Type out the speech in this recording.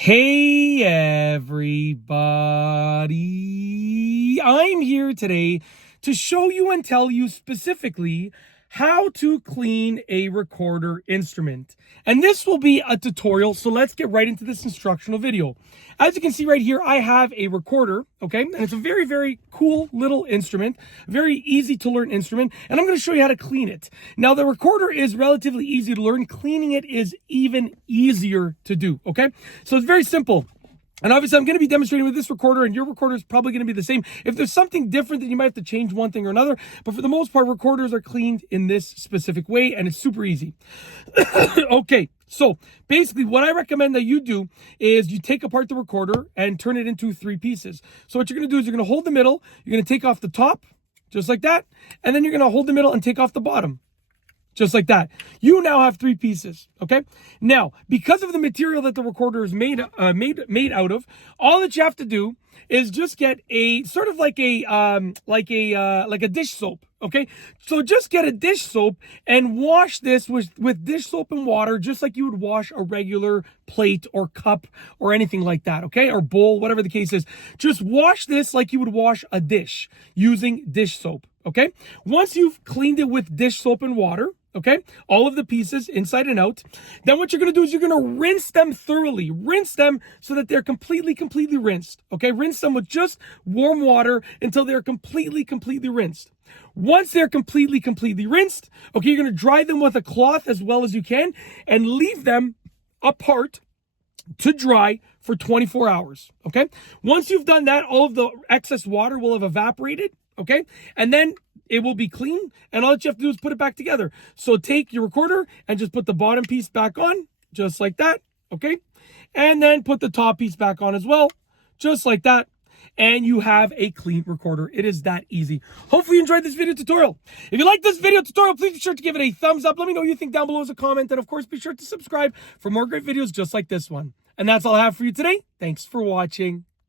Hey everybody, I'm here today to show you and tell you specifically how to clean a recorder instrument. And this will be a tutorial, so let's get right into this instructional video. As you can see right here, I have a recorder, okay? And it's a very, very cool little instrument, very easy to learn instrument, and I'm gonna show you how to clean it. Now, the recorder is relatively easy to learn. Cleaning it is even easier to do, okay? So it's very simple. And obviously, I'm going to be demonstrating with this recorder, and your recorder is probably going to be the same. If there's something different, then you might have to change one thing or another. But for the most part, recorders are cleaned in this specific way, and it's super easy. Okay, so basically what I recommend that you do is you take apart the recorder and turn it into three pieces. So what you're going to do is you're going to hold the middle, you're going to take off the top, just like that, and then you're going to hold the middle and take off the bottom. Just like that. You now have three pieces, okay? Now, because of the material that the recorder is made out of, all that you have to do is just get a sort of like a dish soap, okay? So just get a dish soap and wash this with dish soap and water, just like you would wash a regular plate or cup or anything like that, okay? Or bowl, whatever the case is. Just wash this like you would wash a dish using dish soap, okay? Once you've cleaned it with dish soap and water, okay, all of the pieces inside and out, then what you're going to do is you're going to rinse them thoroughly. Rinse them so that they're completely rinsed, okay? Rinse them with just warm water until they're completely rinsed. Once they're completely rinsed, okay, you're going to dry them with a cloth as well as you can and leave them apart to dry for 24 hours, okay? Once you've done that, all of the excess water will have evaporated, okay? And then it will be clean, and all that you have to do is put it back together. So take your recorder and just put the bottom piece back on, just like that, okay? And then put the top piece back on as well, just like that. And you have a clean recorder. It is that easy. Hopefully you enjoyed this video tutorial. If you like this video tutorial, please be sure to give it a thumbs up. Let me know what you think down below as a comment. And of course, be sure to subscribe for more great videos just like this one. And that's all I have for you today. Thanks for watching.